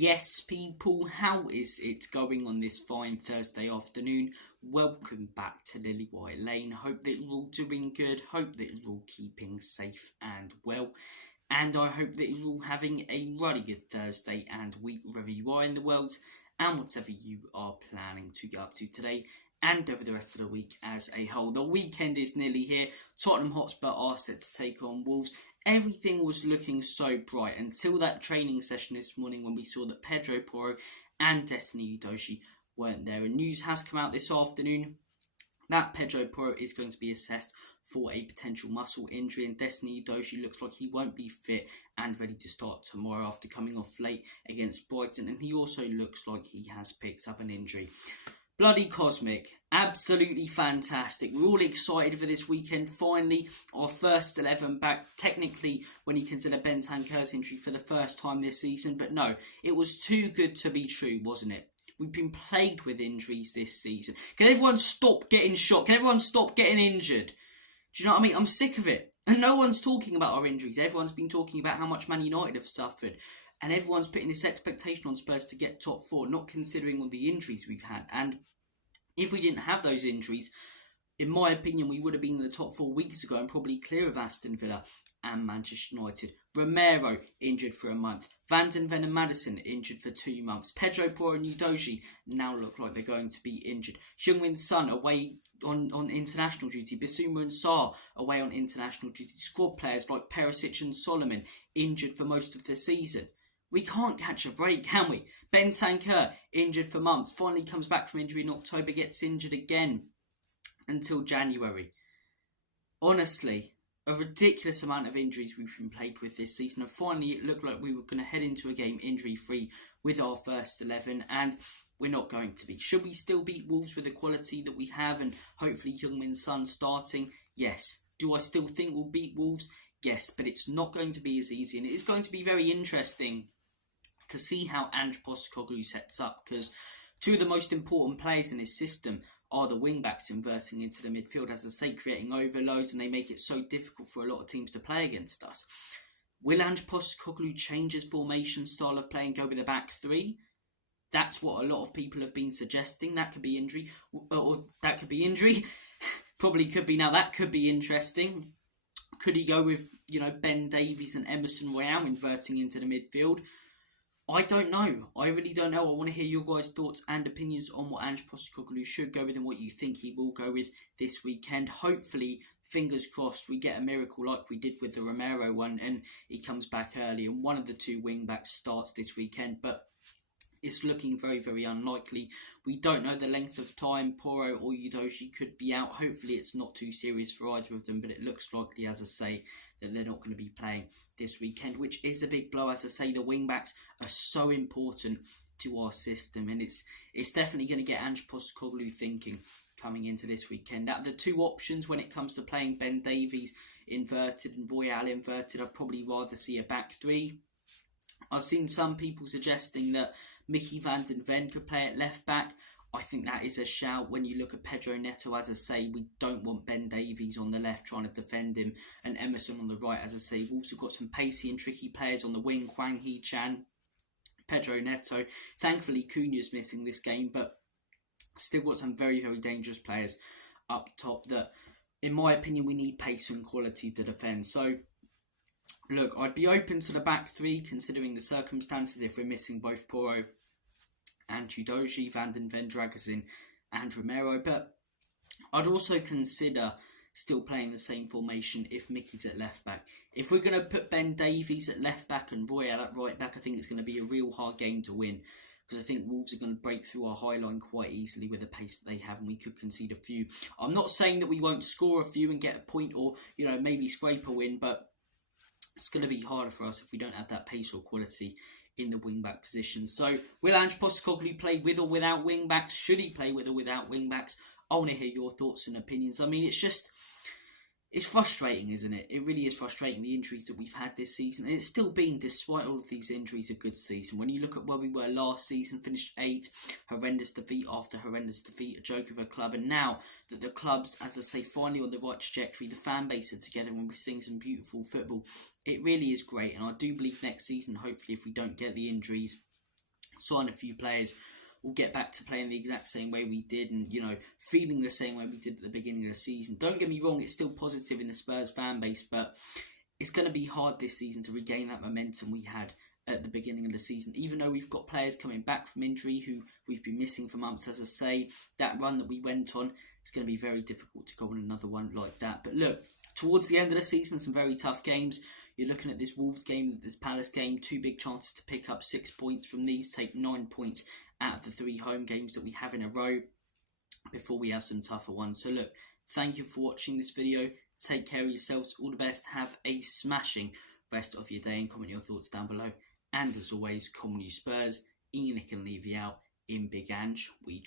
Yes, people, how is it going on this fine Thursday afternoon? Welcome back to Lily White Lane. Hope that you're all doing good. Hope that you're all keeping safe and well. And I hope that you're all having a really good Thursday and week wherever you are in the world and whatever you are planning to get up to today and over the rest of the week as a whole. The weekend is nearly here. Tottenham Hotspur are set to take on Wolves. Everything was looking so bright until that training session this morning when we saw that Pedro Porro and H0W weren't there. And news has come out this afternoon that Pedro Porro is going to be assessed for a potential muscle injury, and H0W looks like he won't be fit and ready to start tomorrow after coming off late against Brighton, and he also looks like he has picked up an injury. Bloody cosmic, absolutely fantastic. We're all excited for this weekend. Finally, our first 11 back, technically when you consider Bentancur's injury for the first time this season, but no, it was too good to be true, wasn't it? We've been plagued with injuries this season. Can everyone stop getting shot? Can everyone stop getting injured? Do you know what I mean? I'm sick of it. And no one's talking about our injuries. Everyone's been talking about how much Man United have suffered. And everyone's putting this expectation on Spurs to get top four, not considering all the injuries we've had. And if we didn't have those injuries, in my opinion, we would have been in the top 4 weeks ago and probably clear of Aston Villa and Manchester United. Romero injured for a month. Van den Ven and Maddison injured for 2 months. Pedro Porro and Udogie now look like they're going to be injured. Heung-min Son away on international duty. Bissouma and Sarr away on international duty. Squad players like Perisic and Solomon injured for most of the season. We can't catch a break, can we? Bentancur injured for months. Finally comes back from injury in October. Gets injured again until January. Honestly, a ridiculous amount of injuries we've been plagued with this season. And finally, it looked like we were going to head into a game injury-free with our first 11. And we're not going to be. Should we still beat Wolves with the quality that we have and hopefully Heung-min Son starting? Yes. Do I still think we'll beat Wolves? Yes. But it's not going to be as easy. And it is going to be very interesting to see how Ange Postecoglou sets up, because two of the most important players in his system are the wing-backs inverting into the midfield, as I say, creating overloads, and they make it so difficult for a lot of teams to play against us. Will Ange Postecoglou change his formation style of play and go with a back three? That's what a lot of people have been suggesting. That could be injury, or that could be injury. Probably could be now. That could be interesting. Could he go with, Ben Davies and Emerson Royale inverting into the midfield? I don't know. I really don't know. I want to hear your guys' thoughts and opinions on what Ange Postecoglou should go with and what you think he will go with this weekend. Hopefully, fingers crossed, we get a miracle like we did with the Romero one and he comes back early and one of the two wing-backs starts this weekend. But it's looking very, very unlikely. We don't know the length of time Porro or Udogie could be out. Hopefully it's not too serious for either of them, but it looks likely, as I say, that they're not going to be playing this weekend, which is a big blow. As I say, the wing-backs are so important to our system, and it's definitely going to get Ange Postecoglou thinking coming into this weekend. Out of the two options when it comes to playing Ben Davies inverted and Royale inverted, I'd probably rather see a back three. I've seen some people suggesting that Mickey van den Ven could play at left back. I think that is a shout. When you look at Pedro Neto, as I say, we don't want Ben Davies on the left trying to defend him and Emerson on the right. As I say, we've also got some pacey and tricky players on the wing. Hwang Hee-chan, Pedro Neto. Thankfully, Cunha's missing this game, but still got some very, very dangerous players up top that, in my opinion, we need pace and quality to defend. So, look, I'd be open to the back three considering the circumstances if we're missing both Porro and Udogie, Van den Ven, Dragazin and Romero. But I'd also consider still playing the same formation if Mickey's at left back. If we're going to put Ben Davies at left back and Royale at right back, I think it's going to be a real hard game to win, because I think Wolves are going to break through our high line quite easily with the pace that they have, and we could concede a few. I'm not saying that we won't score a few and get a point or, maybe scrape a win, but it's going to be harder for us if we don't have that pace or quality in the wing-back position. So, will Ange Postecoglou play with or without wing-backs? Should he play with or without wing-backs? I want to hear your thoughts and opinions. I mean, it's frustrating, isn't it? It really is frustrating, the injuries that we've had this season. And it's still been, despite all of these injuries, a good season. When you look at where we were last season, finished 8th, horrendous defeat after horrendous defeat, a joke of a club. And now that the club's, as I say, finally on the right trajectory, the fan base are together and we're seeing some beautiful football, it really is great. And I do believe next season, hopefully, if we don't get the injuries, sign a few players, we'll get back to playing the exact same way we did and, you know, feeling the same way we did at the beginning of the season. Don't get me wrong, it's still positive in the Spurs fan base, but it's going to be hard this season to regain that momentum we had at the beginning of the season. Even though we've got players coming back from injury who we've been missing for months, as I say, that run that we went on, it's going to be very difficult to go on another one like that. But look, towards the end of the season, some very tough games. You're looking at this Wolves game, this Palace game, 2 big chances to pick up 6 points from these, take 9 points out of the 3 home games that we have in a row before we have some tougher ones. So look, thank you for watching this video. Take care of yourselves. All the best. Have a smashing rest of your day and comment your thoughts down below. And as always, come on you Spurs. Ian, Nick and Levy out. In Big Ange, we try.